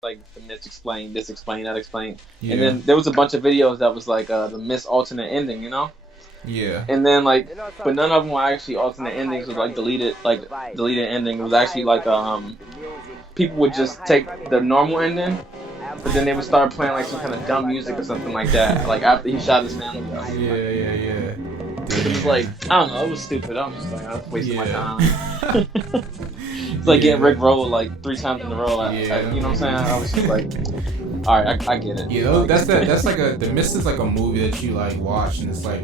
like the Miss explained, this explained, that explained, and Yeah. then there was a bunch of videos that was like the Miss alternate ending, Yeah. and then like, but none of them were actually alternate endings. It was like deleted ending. It was actually like people would just take the normal ending, but then they would start playing like some kind of dumb music or something like that. Like after he shot his family up. Yeah, yeah, yeah. It was like, I don't know, it was stupid. I'm just like, I was wasting my Yeah. time. It's like getting Rick rolled like 3 times in a row. Yeah. You know what I'm saying? I was just like, all right, I get it. That's like the Mist is like a movie that you like watch, and it's like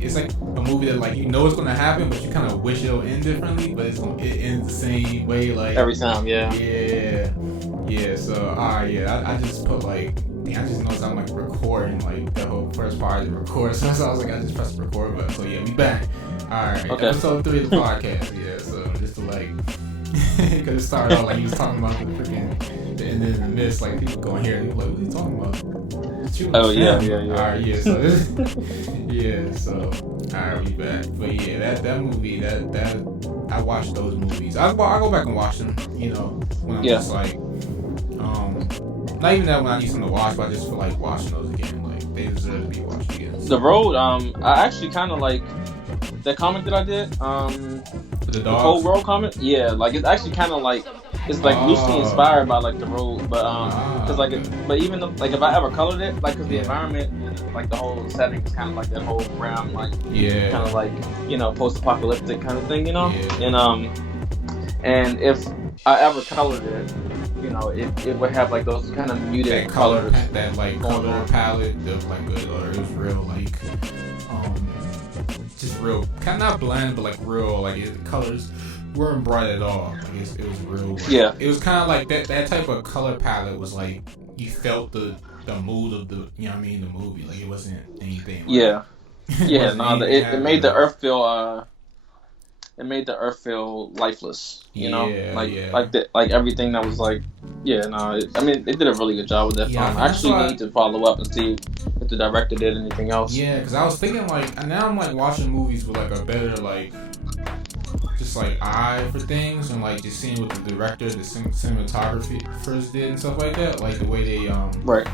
it's like a movie that like it's gonna happen, but you kind of wish it'll end differently, but it ends the same way like Every time, yeah. Yeah. So yeah, I just put like. I just noticed I'm like recording like the whole first part of the record, so I was like, I just pressed the record button. So yeah, we back. All right, Okay. episode 3 of the podcast. Yeah, so just to like, because it started out like he was talking about the freaking and then the Mist, like people going here, they were like, what are you talking about? Oh yeah. All right, yeah. So yeah, so all right, we back. But yeah, that movie, that I watched those movies. I go back and watch them. When I'm just like not even that when I need something to watch, but I just feel like watching those again. Like they deserve to be watched again. So. The Road, I actually kind of like that comic that I did. The Cold World comic. Yeah, like it's actually kind of like it's like loosely inspired by like The Road, but because but even though, like if I ever colored it, like because the environment and like the whole setting is kind of like that whole brown like kind of like post-apocalyptic kind of thing, and if I ever colored it. It would have like those kind of muted that colors. That like color palette that was like good, or it was real like just real kind of not bland, but like real like the colors weren't bright at all. Like it was real. Like, yeah. It was kind of like that type of color palette was like you felt the mood of the the movie. Like it wasn't anything. Like, yeah. Yeah. No, it made the earth feel. It made the earth feel lifeless, like everything that was like, it did a really good job with that film. I actually need to follow up and see if the director did anything else. Yeah, because I was thinking like, and now I'm like watching movies with like a better like, just like eye for things, and like just seeing what the director, the cinematography first did and stuff like that, like the way they right.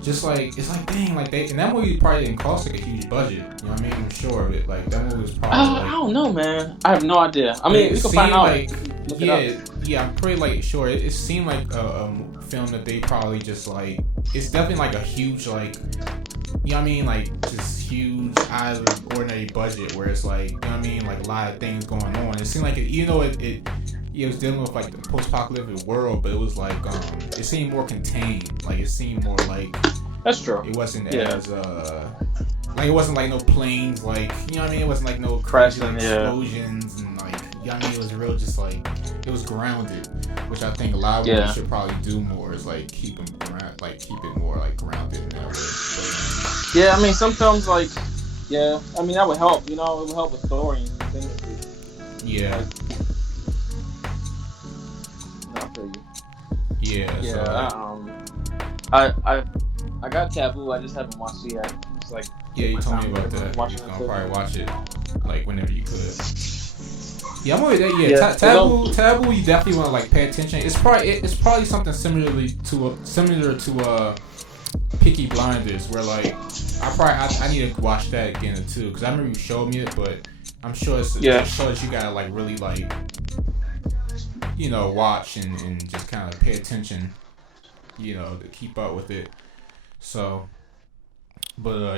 Just like it's like dang, like and that movie probably didn't cost like a huge budget. You know what I mean? I'm sure of it. Like that movie was probably. I don't know, man. I have no idea. I mean, we can find out. Like, yeah, I'm pretty like sure. It seemed like a film that they probably just like. It's definitely like a huge like. You know what I mean? Like just huge out of the ordinary budget where it's like, you know what I mean? Like a lot of things going on. It seemed like it was dealing with like the post-apocalyptic world, but it was like it seemed more contained. Like it seemed more like that's true. It wasn't as like it wasn't like no planes, like you know what I mean. It wasn't like no crashing like, explosions and like you know what I mean. It was real, just like it was grounded, which I think a lot of movies should probably do more. Is like keep it more like grounded in that way. But, yeah, I mean some films like I mean that would help. It would help with story and things. Yeah. Yeah. So. I got Taboo. I just haven't watched it yet. It's like you told me about that. You're gonna probably watch it like whenever you could. Yeah, I'm always Taboo. You definitely want to like pay attention. It's probably something similar to Peaky Blinders, where like I need to watch that again too, because I remember you showed me it, but I'm sure it's a show that you gotta like really like. Watch and just kind of pay attention, to keep up with it. So, but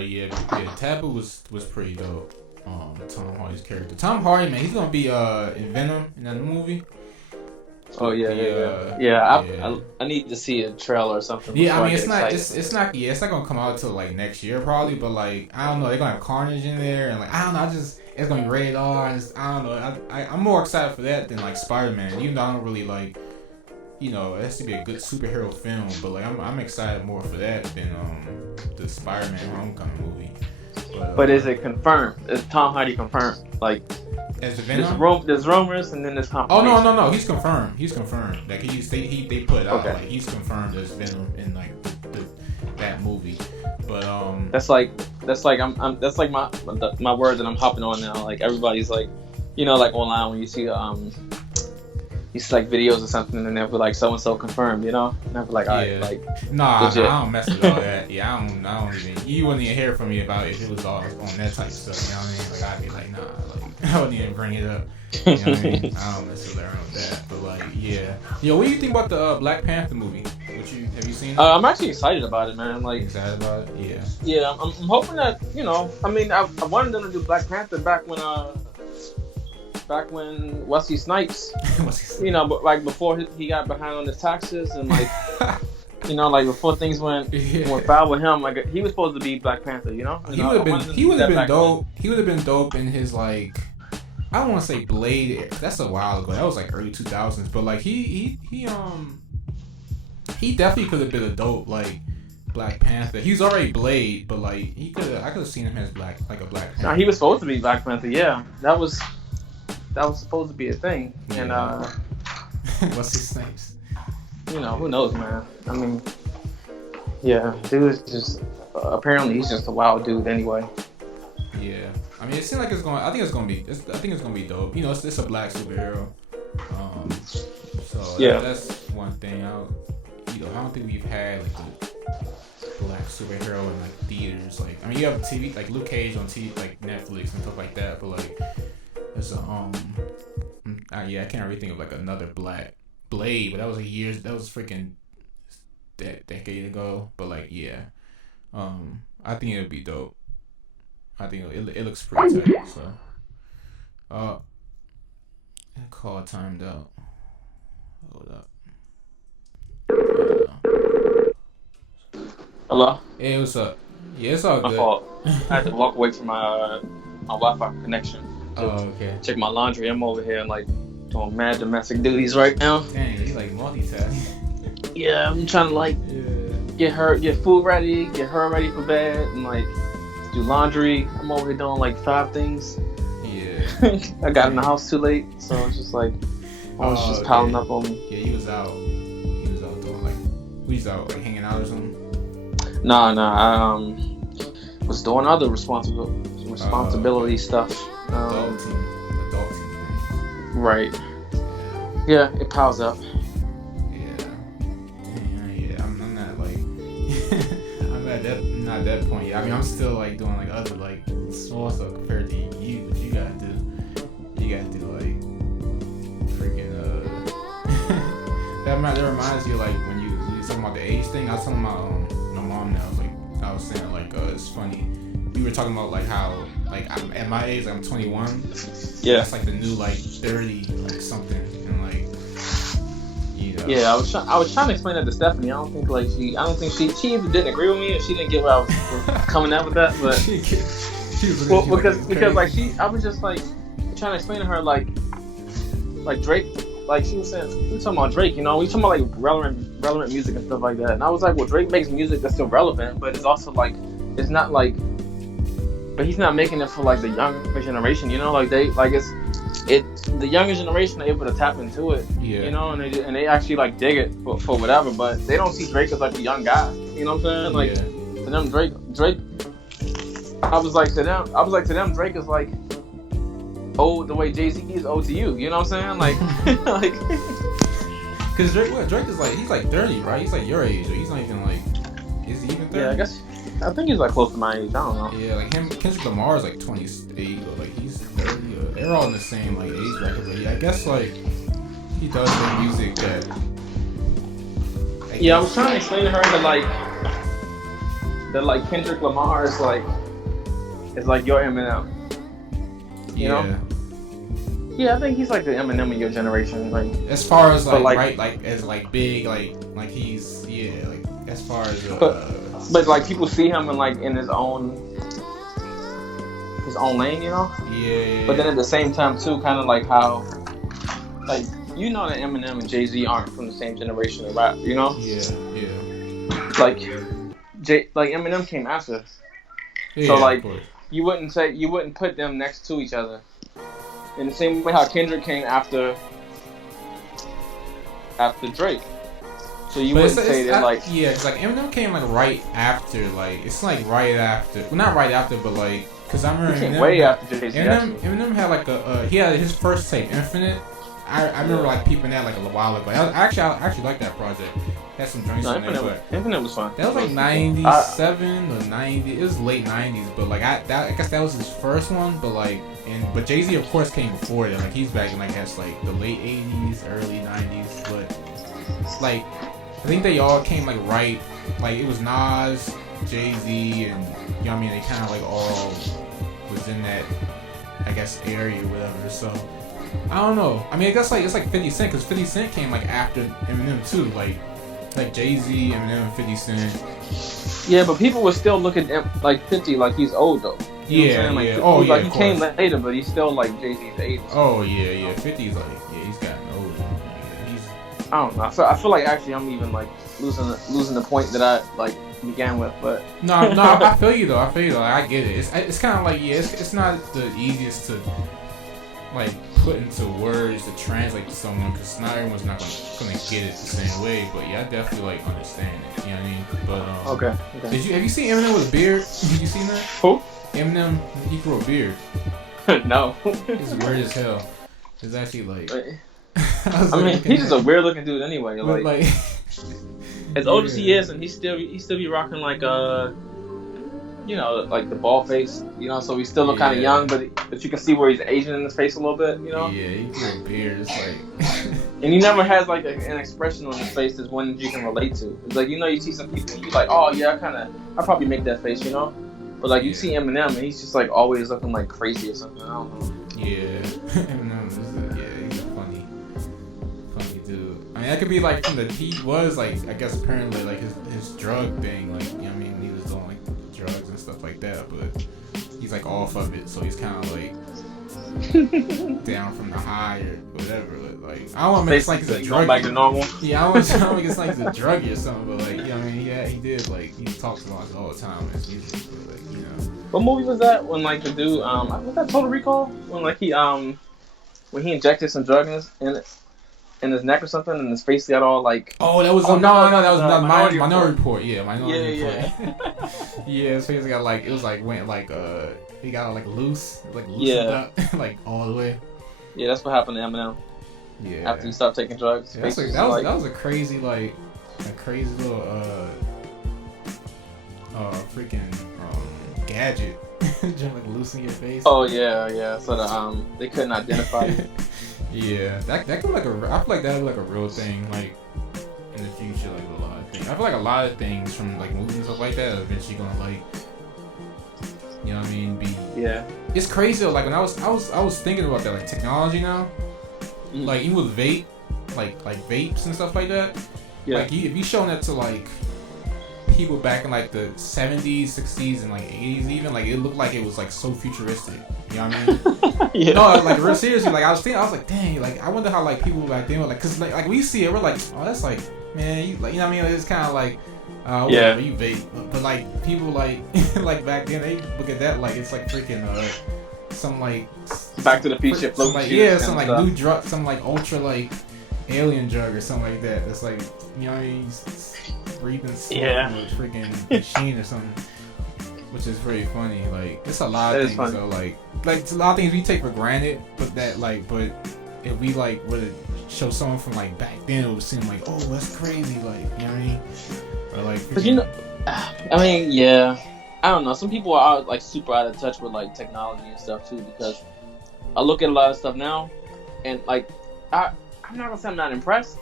Taboo was pretty dope. Tom Hardy's character. Tom Hardy, man, he's gonna be in Venom in that movie. Oh yeah. I need to see a trailer or something. Yeah, I mean it's not gonna come out till like next year probably, but like I don't know, they're gonna have Carnage in there and like I don't know, it's gonna be rated R. I don't know. I'm more excited for that than like Spider-Man. Even though I don't really like, it has to be a good superhero film. But like I'm excited more for that than the Spider-Man Homecoming movie. But is it confirmed? Is Tom Hardy confirmed? Like as the Venom? There's rumors and then there's confirmation. Oh no, he's confirmed. Like they put it out like he's confirmed as Venom in like that movie. But that's like my word that I'm hopping on now. Like everybody's like, like online when you see you see like videos or something, and they'll be like so and so confirmed, you know, and I'll be like, all right, like, nah, I don't mess with all that. Yeah, I don't even. You wouldn't even hear from me about if it was all on that type of stuff. You know what I mean? Like I'd be like, nah, like I wouldn't even bring it up. You know what I mean? I don't mess around with that. But like, yeah. Yo, what do you think about the Black Panther movie? Have you seen it? I'm actually excited about it, man. Like, excited about it? Yeah. Yeah, I'm hoping that, you know, I mean, I wanted them to do Black Panther back when Wesley Snipes, you know, but like before he got behind on his taxes and like, you know, like before things went foul with him, like he was supposed to be Black Panther, you know. He would have been dope. He would have been dope in his like. I don't want to say Blade. That's a while ago. That was like early 2000s. But like he definitely could have been a dope like Black Panther. He was already Blade, but like I could have seen him as a Black Panther. Nah, he was supposed to be Black Panther. Yeah, that was supposed to be a thing. And what's his name? You know, who knows, man. I mean, yeah, dude is just apparently he's just a wild dude anyway. Yeah, I mean, it seems like it's going. I think it's gonna be dope. You know, it's a black superhero. So yeah, that's one thing. I don't think we've had like a black superhero in like theaters. Like, I mean, you have TV like Luke Cage on TV, like Netflix and stuff like that. But like, there's I can't really think of like another black Blade. But that was that was freaking decade ago. But like, yeah, I think it'll be dope. I think it looks pretty tight. So, call timed out. Hold up. Hello. Hey, what's up? Yeah, it's all good. My fault. I had to walk away from my Wi-Fi connection. Okay. Check my laundry. I'm over here like doing mad domestic duties right now. Dang, you like multitasking. Yeah, I'm trying to like get food ready, get her ready for bed, and like do laundry. I'm over here doing like 5 things. Yeah. I got in the house too late, so it's just like I was just piling up on me. Yeah, he was out doing like we was out like hanging out or something. Nah, I was doing other responsibility stuff. Adult team. Right. Yeah, it piles up. I'm not like I'm not at that point yet. I mean, I'm still like doing like other like small stuff compared to you. What you gotta do like freaking that reminds you like when you talking about the age thing. I was talking about my mom now. I was saying like it's funny. We were talking about like how like I'm at my age, I'm 21. Yeah. That's like the new like 30 like something and like. Yeah, I was trying to explain that to Stephanie. I don't think she even didn't agree with me, and she didn't get where I was coming at with that. But because I was just like trying to explain to her like Drake, like she was saying, we were talking about Drake, you know, we were talking about like relevant music and stuff like that, and I was like, well, Drake makes music that's still relevant, but it's also like it's not like, but he's not making it for like the younger generation, you know, like the younger generation are able to tap into it, you know, and they actually like dig it for whatever, but they don't see Drake as like the young guy, you know what I'm saying? Like to them, Drake. I was like to them, Drake is like old the way Jay-Z is old to you. You know what I'm saying? Like, because Drake is like he's like 30, right? He's like your age, or he's not even like. Is he even 30? Yeah, I think he's like close to my age. I don't know. Yeah, like him, Kendrick Lamar is like 28, or like he's 30. They're all in the same like age bracket, but I guess like he does make music that. I was trying to explain to her that like Kendrick Lamar is like your Eminem. You know? Yeah, I think he's like the Eminem of your generation. Like as far as like right, like as like big, like he's like as far as. But like people see him in his own lane, you know? Yeah. But then at the same time too, kind of like how, like, you know that Eminem and Jay-Z aren't from the same generation of rap, you know? Yeah. Like Eminem came after. Yeah, so like you wouldn't put them next to each other. In the same way how Kendrick came after Drake. So you wouldn't say that like... Yeah, it's like Eminem came like right after, like, it's like right after, well not right after, but like, because I remember Eminem way after Jay-Z. Eminem had like he had his first tape, Infinite, I remember like peeping that like a while ago. I actually like that project. Had some joints in there, but Infinite was fun. that was like 97 or 90. It was late 90s, but like I guess that was his first one. But like, but Jay-Z of course came before that. Like he's back in like that's like the late 80s, early 90s. But like I think they all came like right. Like it was Nas, Jay-Z, and you know what I mean. They kind of like all was in that, I guess, area or whatever. So I don't know. I mean, I guess like it's like 50 Cent because 50 Cent came like after Eminem too. Like Jay-Z, Eminem, and 50 Cent. Yeah, but people were still looking at like 50 like he's old though. You know Like, yeah. Oh yeah. Like he came later, but he's still like Jay-Z's age. Oh yeah. 50's like he's gotten old. I don't know. I feel like actually I'm even like losing the point that I like began with, but no. I feel you though. Like, I get it. It's kind of like it's not the easiest to like put into words to translate to someone because not everyone's not gonna get it the same way. But yeah, I definitely like understand it. You know what I mean? But okay. Have you seen Eminem with a beard? Have you seen that? Who? Eminem, he grew a beard. No. It's weird as hell. It's actually like. I mean, he's just a weird looking dude anyway. Like as old as he is, and he still be rocking like you know, like the bald face, you know, so he still look kind of young, but you can see where he's Asian in his face a little bit, you know. Yeah, he grew a beard. It's like. And he never has like an expression on his face that's one that you can relate to. It's like, you know, you see some people, you like, oh yeah, I probably make that face, you know. But like you see Eminem, and he's just like always looking like crazy or something. I don't know. Yeah, Eminem is he's a funny dude. I mean, that could be like he was like, I guess apparently like his drug thing, like, you know what I mean, he was doing like drugs and stuff like that, but he's like off of it, so he's kind of like down from the high or whatever. Like I don't want to make it like he's a druggie. Back to normal. Yeah, I want to make it like he's a druggie or something, but like, you know what I mean, yeah, he did like he talks about it all the time in his music, but like, you know. What movie was that when like the dude was that Total Recall when like he when he injected some drug in his neck or something and his face got all like no that was Minority Report. Yeah, Minority Report. Yeah, his face got like it was like went like he got like loosened up like all the way. Yeah, that's what happened to Eminem. Yeah. After he stopped taking drugs. Yeah, that was a crazy little freaking gadget. Just like loosen your face. Oh yeah. So that they couldn't identify you. Yeah, that could be like I feel like that would be like a real thing, like in the future, like a lot of things. I feel like a lot of things from like movies and stuff like that are eventually gonna like, you know what I mean, yeah. It's crazy though. Like when I was thinking about that, like technology now, like even with vape, like vapes and stuff like that. Yeah. Like if you showing that to like people back in like the 70s, 60s, and like 80s, even like it looked like it was like so futuristic. You know what I mean? Yeah. No, like real seriously. Like I was like, dang, like I wonder how like people back then were like, cause like we see it, we're like, oh, that's like, man, you like, you know what I mean? Like, it's kind of like, whatever, you vape, but like people like like back then they look at that like it's like freaking some like Back to the Future float. Like some like new drug, some like ultra like alien drug or something like that. That's like, you know what I mean? Breathing slow with freaking machine or something, which is pretty funny. Like it's a lot of things though. Like it's a lot of things we take for granted, but if we like were to show someone from like back then, it would seem like, oh, that's crazy. Like, you know what I mean? Or like, but you know, I mean, yeah, I don't know. Some people are like super out of touch with like technology and stuff too, because I look at a lot of stuff now, and like I'm not gonna say I'm not impressed,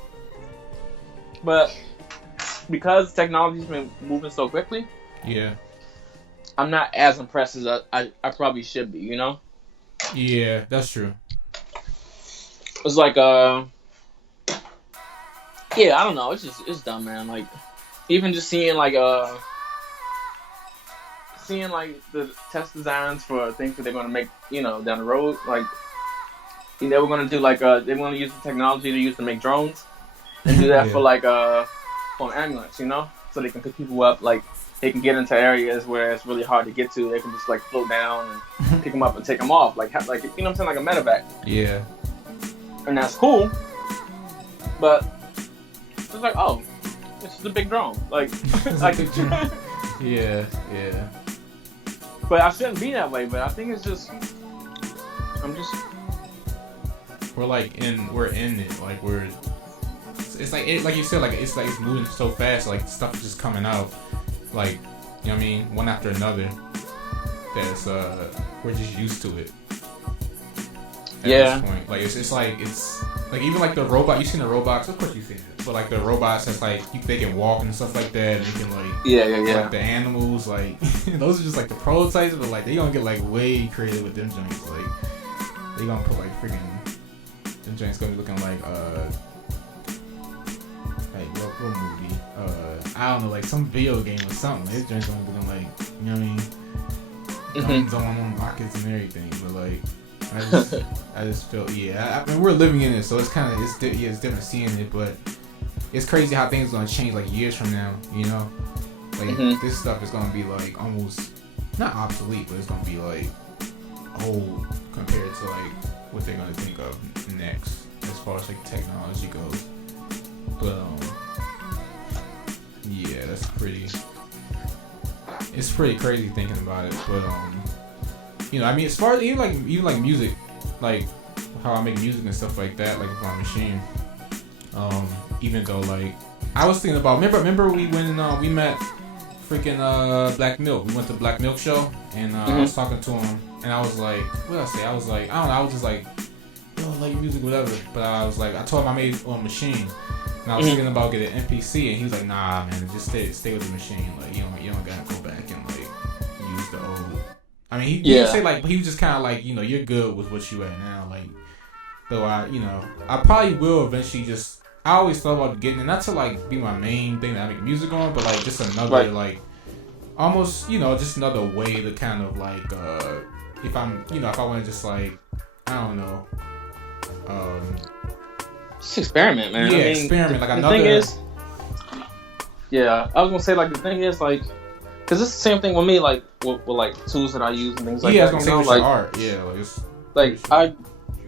but because technology's been moving so quickly, yeah, I'm not as impressed as I probably should be, you know? Yeah, that's true. It's like yeah, I don't know, it's dumb, man. Like even just seeing like the test designs for things that they're gonna make, you know, down the road, like they were gonna do like they want to use the technology to use to make drones and do that for like on ambulance, you know, so they can pick people up, like they can get into areas where it's really hard to get to. They can just like float down and pick them up and take them off, like you know what I'm saying, like a medevac. Yeah. And that's cool, but it's like, oh, it's just a big drone, like, yeah. But I shouldn't be that way. But I think it's just, we're in it. Like it's like it, like you said, like it's moving so fast. Like stuff is just coming out, like you know what I mean, one after another. That's we're just used to it. At this point, like it's like even like the robot. You seen the robots? Of course you seen it. But like the robots, that's like they can walk and stuff like that. And they can like like the animals, like those are just like the prototypes. But like they gonna get like way creative with them joints. Like they gonna put like freaking them joints gonna be looking like what movie? I don't know, like some video game or something. This joint's gonna be looking like, you know what I mean? Guns on rockets and everything. But like I just feel I mean we're living in it, so it's kind of it's different seeing it, but it's crazy how things are gonna change like years from now, you know? Like this stuff is gonna be like almost not obsolete, but it's gonna be like old compared to like what they're gonna think of next as far as like technology goes. But it's pretty crazy thinking about it. But you know, I mean, as far as even like music, like how I make music and stuff like that, like with my machine. Even though like I was thinking about remember we went and we met freaking Black Milk. We went to Black Milk show and I was talking to him and I was like, what did I say? I was like, I don't know, I was just like, yo, like music, whatever. But I was like, I told him I made a machine. And I was thinking about getting an MPC, and he was like, "Nah, man, just stay with the machine. Like, you don't gotta go back and like use the old." I mean, he didn't say like, but he was just kind of like, you know, you're good with what you at now. Like, though I probably will eventually. Just I always thought about getting it, not to like be my main thing that I make music on, but like just another like almost just another way to kind of like if I want to just like I don't know. Just experiment, man. Yeah, I mean, experiment. Like the thing is, I was gonna say like the thing is like, cause it's the same thing with me, like with like tools that I use and things like that. I was gonna say like art. Yeah, like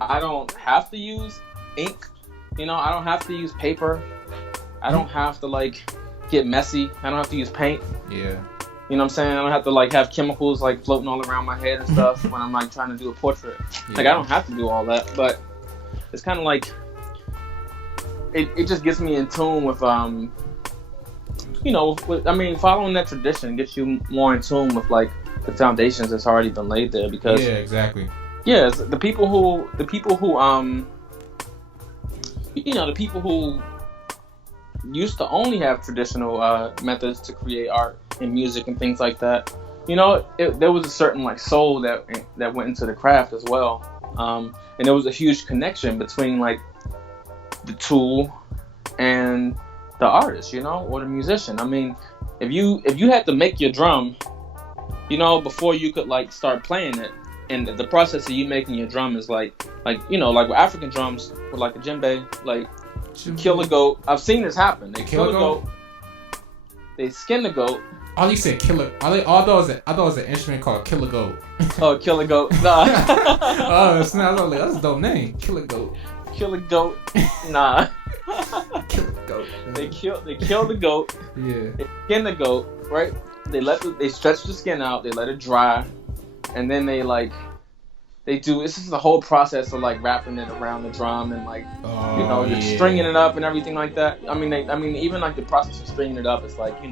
I don't have to use ink. You know, I don't have to use paper. I don't have to like get messy. I don't have to use paint. Yeah. You know what I'm saying? I don't have to like have chemicals like floating all around my head and stuff when I'm like trying to do a portrait. Yeah. Like I don't have to do all that, but it's kind of like. It just gets me in tune with following that tradition gets you more in tune with like the foundations that's already been laid there because exactly the people who used to only have traditional methods to create art and music and things like that, there was a certain like soul that went into the craft as well, and there was a huge connection between like the tool and the artist, or the musician. I mean, if you had to make your drum, before you could like start playing it, and the process of you making your drum is like with African drums with like a djembe, like kill a goat. I've seen this happen. They kill a goat. They skin the goat. Oh, you said killer. I thought it was an instrument called Killer Goat. Oh, Killer Goat. Nah. Oh, it's not. That's a dope name. Killer Goat. Kill a goat. Nah. Kill the goat. They kill the goat. Yeah. They skin the goat, right? They stretch the skin out. They let it dry, and then this is the whole process of like wrapping it around the drum and like just stringing it up and everything like that. I mean even like the process of stringing it up, it's like you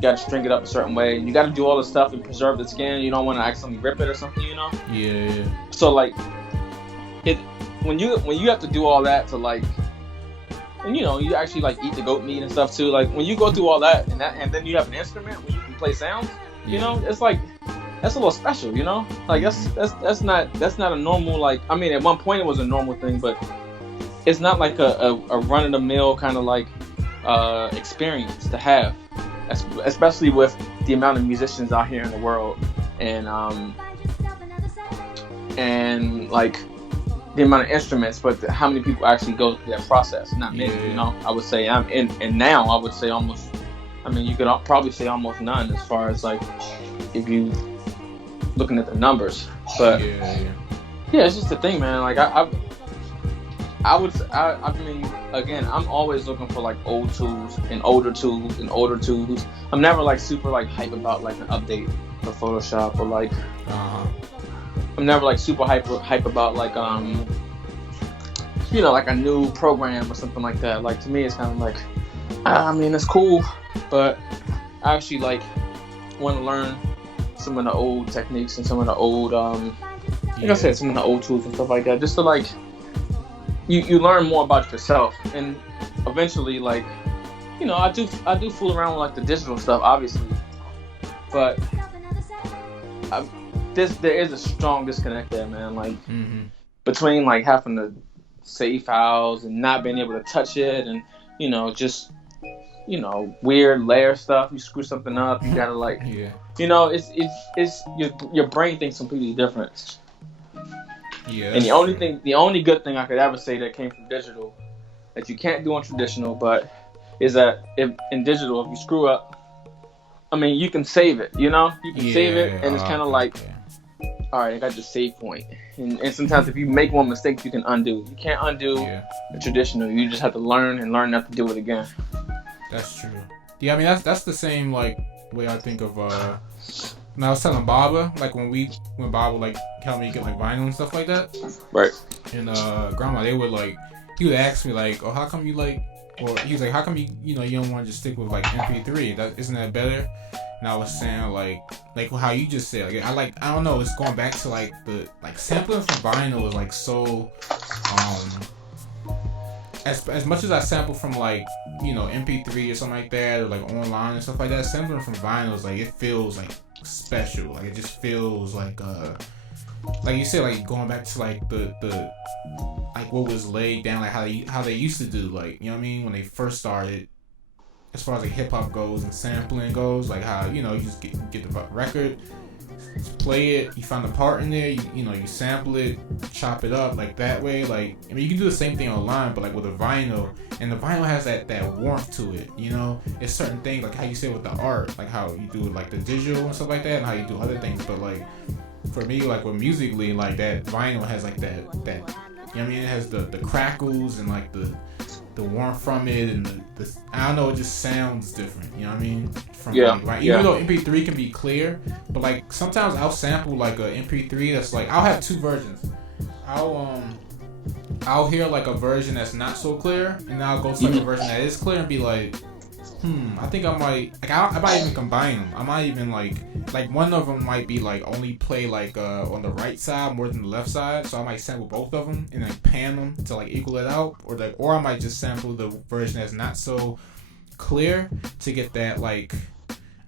got to string it up a certain way. You got to do all the stuff and preserve the skin. You don't want to accidentally rip it or something, Yeah. So like when you have to do all that to like, and you actually like eat the goat meat and stuff too. Like when you go through all that and then you have an instrument where you can play sounds, it's like that's a little special, Like that's not a normal like. I mean, at one point it was a normal thing, but it's not like a run of the mill kind of like experience to have, especially with the amount of musicians out here in the world and like. The amount of instruments, but how many people actually go through that process? Not many, I would say and now I would say almost. I mean, you could probably say almost none as far as like if you looking at the numbers. But it's just the thing, man. Like I mean, again, I'm always looking for like old tools and older tools and older tools. I'm never like super like hype about like an update for Photoshop or like. I'm never like super hype about like like a new program or something like that. Like to me, it's kind of like, I mean, it's cool, but I actually like want to learn some of the old techniques and some of the old, like I said, some of the old tools and stuff like that, just to like you learn more about yourself, and eventually, like, I do fool around with like the digital stuff, obviously, but there is a strong disconnect there, man. Like between like having to save files and not being able to touch it, and just weird layer stuff. You screw something up, you gotta like, it's your brain thinks completely different. Yeah. And the only good thing I could ever say that came from digital that you can't do on traditional, but is that if in digital, if you screw up, I mean, you can save it. You can save it, and it's kind of like, all right, I got the save point. And sometimes if you make one mistake, you can undo. You can't undo the traditional. You just have to learn not to do it again. That's true. Yeah, I mean that's the same like way I think of. When I was telling Baba, like when Baba would like help me get like vinyl and stuff like that. Right. And grandma, he would ask me like, oh, how come you like, or he was like, how come you don't want to just stick with like MP3? Isn't that better? And I was saying like how you just said, like I don't know, it's going back to like the like sampling from vinyl is like so as much as I sample from like MP3 or something like that, or like online and stuff like that, sampling from vinyl is like, it feels like special. Like it just feels like you said, like going back to like the like what was laid down, like how they used to do, like, you know what I mean, when they first started, as far as like hip hop goes and sampling goes, like how you just get the record, play it, you find the part in there, you sample it, chop it up like that way. Like, I mean, you can do the same thing online, but like with a vinyl, and the vinyl has that warmth to it. It's certain things, like how you say with the art, like how you do like the digital and stuff like that, and how you do other things. But like for me, like with musically, like that vinyl has like that you know what I mean, it has the crackles and like the warmth from it, and the I don't know, it just sounds different, you know what I mean? From even though MP3 can be clear, but like sometimes I'll sample like a MP3 that's like, I'll have two versions. I'll hear like a version that's not so clear, and then I'll go to like a version that is clear and be like, I think I might even combine them. I might even like one of them might be like only play like on the right side more than the left side, so I might sample both of them and like pan them to like equal it out, or I might just sample the version that's not so clear to get that, like,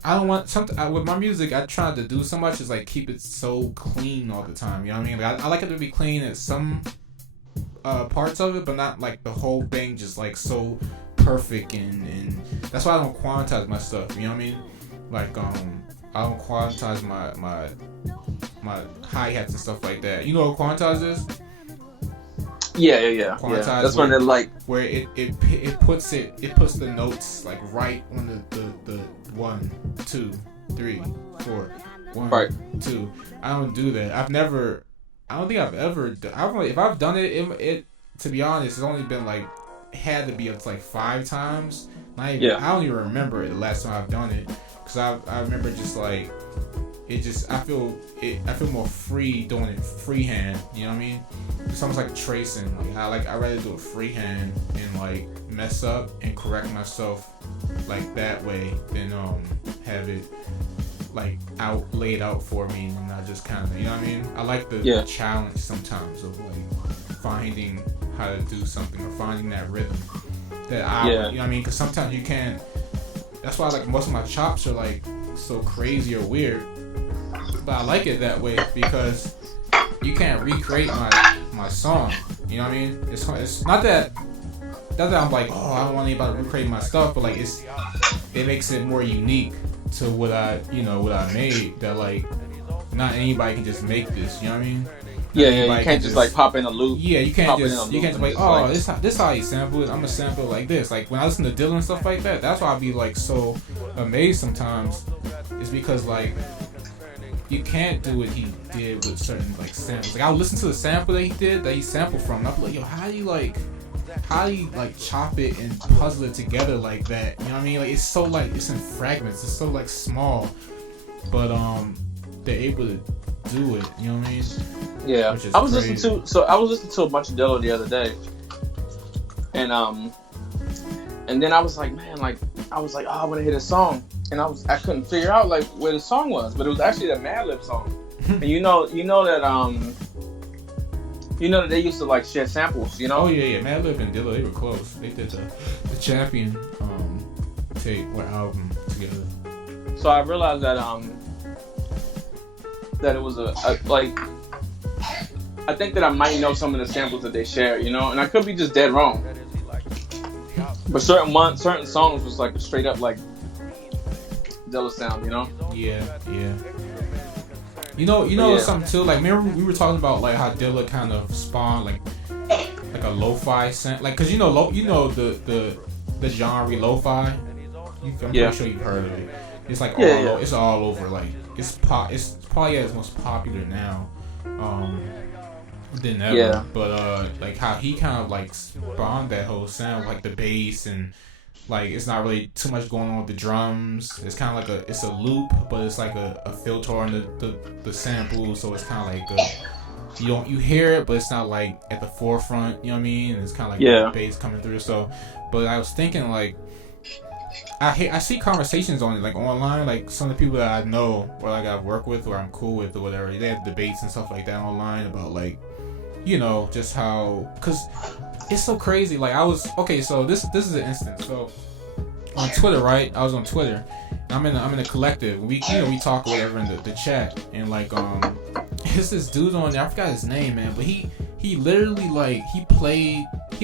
I don't want something with my music. I try to do so much is like keep it so clean all the time. You know what I mean? Like I like it to be clean at some parts of it, but not like the whole thing just like so perfect, and that's why I don't quantize my stuff. You know what I mean? Like I don't quantize my hi-hats and stuff like that. You know what quantize is? Yeah. That's when they're like where it puts the notes like right on the 1, 2, 3, 4, 1, 2. I don't do that. I don't think I've ever. If I've done it, to be honest, it's only been like, had to be like 5 times. I don't even remember the last time I've done it, because I remember just like it just I feel more free doing it freehand. You know what I mean? It's almost like tracing. Like I rather do it freehand and like mess up and correct myself like that way than have it like laid out for me, and I just kind of, you know what I mean? I like the challenge sometimes of like finding how to do something, or finding that rhythm that you know what I mean? Because sometimes you can't. That's why like most of my chops are like so crazy or weird, but I like it that way because you can't recreate my song. You know what I mean? It's not that I'm like, oh, I don't want anybody to recreate my stuff, but like it makes it more unique to what I made, that like not anybody can just make this. You know what I mean? You can't just like pop in a loop. Yeah, you can't just like, oh, this how you sample it. I'm gonna sample it like this. Like when I listen to Dylan and stuff like that, that's why I be like so amazed sometimes. Is because like you can't do what he did with certain like samples. Like I'll listen to the sample that he sampled from, and I'm like, yo, how do you like chop it and puzzle it together like that? You know what I mean? Like it's so like, it's in fragments. It's so like small, but they're able to do it. You know what I mean? Yeah. I was listening to a bunch of Dilla the other day, and then I was like, man, like I was like, oh, I want to hear this song, and I couldn't figure out like where the song was, but it was actually the Madlib song. And you know that they used to like share samples, you know? Oh yeah, Madlib and Dilla, they were close. They did the Champion tape or album together. So I realized that that it was a like, I think that I might know some of the samples that they share, you know, and I could be just dead wrong. But certain songs was like a straight up like Dilla sound, you know? Yeah. You know something too. Like, remember we were talking about like how Dilla kind of spawned like a lo-fi sound, like, cause you know the genre lo-fi. I'm pretty sure you've heard of it. It's like it's all over. Like it's probably its most popular now. Than ever. Yeah. But like how he kind of like spawned that whole sound, like the bass, and like it's not really too much going on with the drums. It's kind of like it's a loop, but it's like a filter on the sample, so it's kind of like you hear it, but it's not like at the forefront. You know what I mean? And it's kind of like the bass coming through. So, but I was thinking like I see conversations on it like online, like some of the people that I know or like I've worked with or I'm cool with or whatever. They have debates and stuff like that online about like, you know, just how, cause it's so crazy. Like so this is an instance. So on Twitter, right? I was on Twitter. And I'm in a collective. We talk or whatever in the chat, and like it's this dude on there. I forgot his name, man, but he literally like he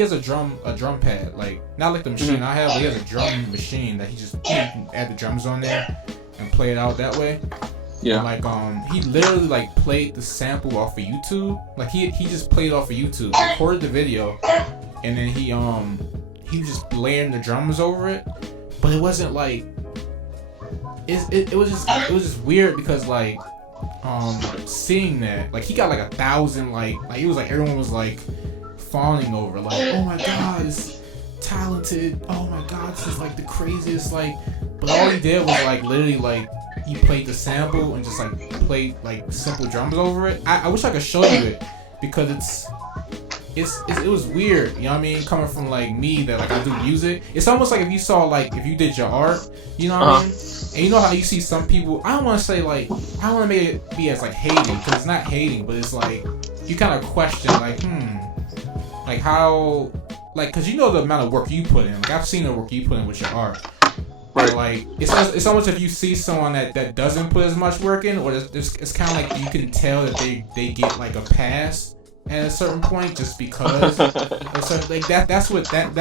has a drum pad, like not like the machine I have, but he has a drum machine that he can add the drums on there and play it out that way. Yeah. And like he literally like played the sample off of YouTube. Like he just played off of YouTube, recorded the video, and then he was just layering the drums over it. But it wasn't like it was just weird because like seeing that, like he got like 1,000 like it was like everyone was like fawning over, like, oh my god, it's talented, oh my god, this is like the craziest, like, but all he did was like literally like he played the sample and just like played like simple drums over it. I wish I could show you it because it was weird, you know what I mean, coming from like me that like I do music. It's almost like if you did your art, you know what I mean, and you know how you see some people, I don't want to say like, I don't want to make it be as like hating, because it's not hating, but it's like you kind of question like like how, like, because you know the amount of work you put in. Like I've seen the work you put in with your art. Right. Like it's almost if you see someone that doesn't put as much work in, or it's kind of like you can tell that they get like a pass at a certain point just because. Like that's what I'm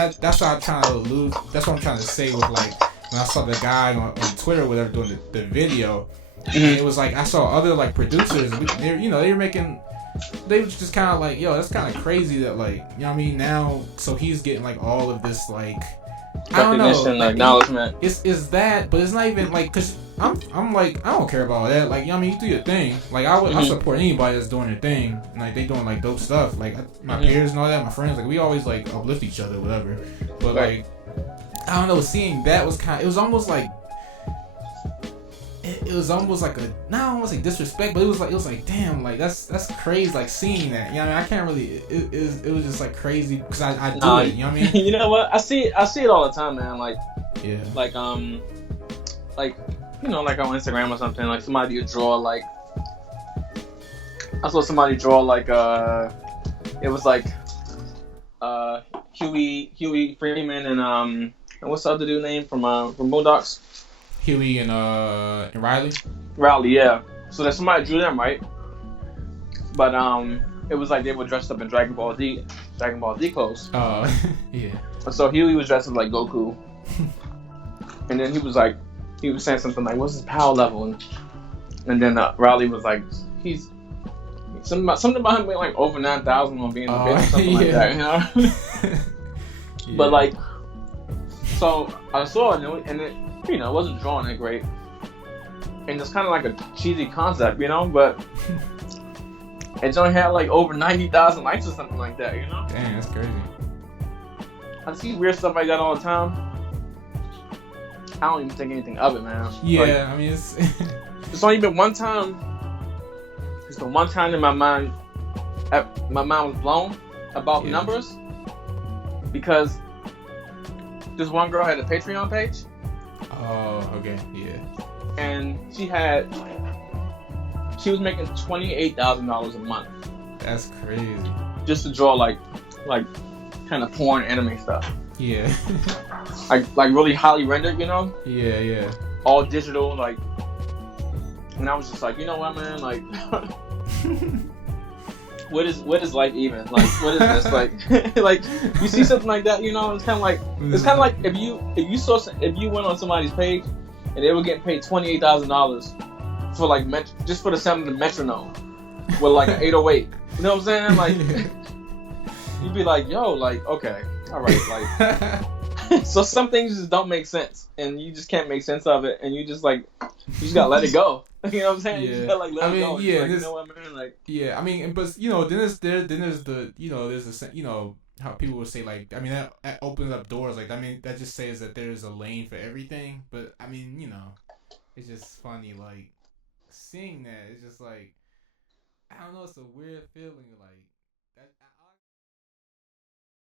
trying to allude. That's what I'm trying to say with like when I saw the guy on Twitter or whatever doing the video. It was like I saw other like producers. They were making. They were just kind of like, yo, that's kind of crazy that like, you know what I mean, now, so he's getting like all of this like, I don't know, like, acknowledgement. It's that, but it's not even like, cause I'm like, I don't care about all that. Like, you know what I mean, you do your thing. Like I support anybody that's doing their thing, and like they doing like dope stuff. Like my peers and all that, my friends, like we always like uplift each other, whatever. But like, I don't know, seeing that was it was almost like. It was almost like not almost like disrespect, but it was like damn, like that's crazy, like seeing that, you know what I mean? I can't really, it was just like crazy because I do it, you know what I mean? You know what, I see it all the time, man. Like like you know, like on Instagram or something, like somebody would draw like, I saw somebody draw like it was like Huey Freeman and what's the other dude name from Boondocks? Huey and Riley? Riley, yeah. So that somebody drew them, right? But it was like they were dressed up in Dragon Ball Z clothes. Yeah. So Huey was dressed up like Goku. And then he was saying something like, what's his power level? And then Riley was like, he's something about him being like over 9,000 on being a bitch or something like that, you know? Yeah. But like, so I saw it and it, you know, it wasn't drawn that great, and it's kind of like a cheesy concept, you know, but it's only had like over 90,000 likes or something like that, you know. Dang, that's crazy. I see weird stuff like that all the time. I don't even think anything of it, man. Yeah, like, I mean, it's only been one time. It's the one time in my mind was blown about numbers, because this one girl had a Patreon page. Oh, okay, yeah. And she was making $28,000 a month. That's crazy. Just to draw like kind of porn anime stuff. Yeah. like really highly rendered, you know? Yeah. All digital, like. And I was just like, you know what, man? Like, what is life even? Like, what is this? Like, like you see something like that, you know? It's kind of like if you went on somebody's page and they were getting paid $28,000 for like just for the sound of the metronome with like an 808. You know what I'm saying? Like, you'd be like, yo, like, okay, all right, like. So some things just don't make sense, and you just can't make sense of it, and you just gotta let it go. You know what I'm saying? Yeah. You just gotta let it go. Yeah, like, you know what I mean? Like, yeah, I mean, but then there's the there's the how people would say like, I mean that opens up doors, like, I mean that just says that there's a lane for everything, but I mean it's just funny, like seeing that, it's just like, I don't know, it's a weird feeling, like